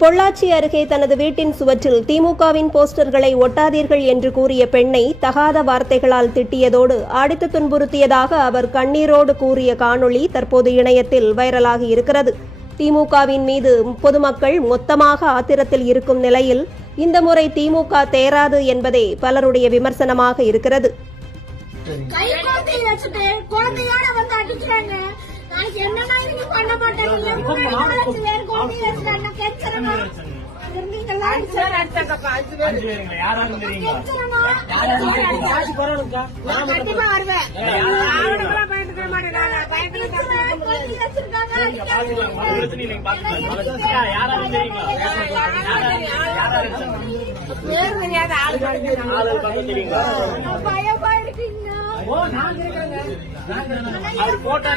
பொள்ளாச்சி அருகே தனது வீட்டின் சுவற்றில் திமுகவின் போஸ்டர்களை ஒட்டாதீர்கள் என்று கூறிய பெண்ணை தகாத வார்த்தைகளால் திட்டியதோடு அடித்து துன்புறுத்தியதாக அவர் கண்ணீரோடு கூறிய காணொளி தற்போது இணையத்தில் வைரலாகி இருக்கிறது. திமுகவின் மீது பொதுமக்கள் மொத்தமாக ஆத்திரத்தில் இருக்கும் நிலையில் இந்த முறை திமுக தேராது என்பதே பலருடைய விமர்சனமாக இருக்கிறது. போட்டோ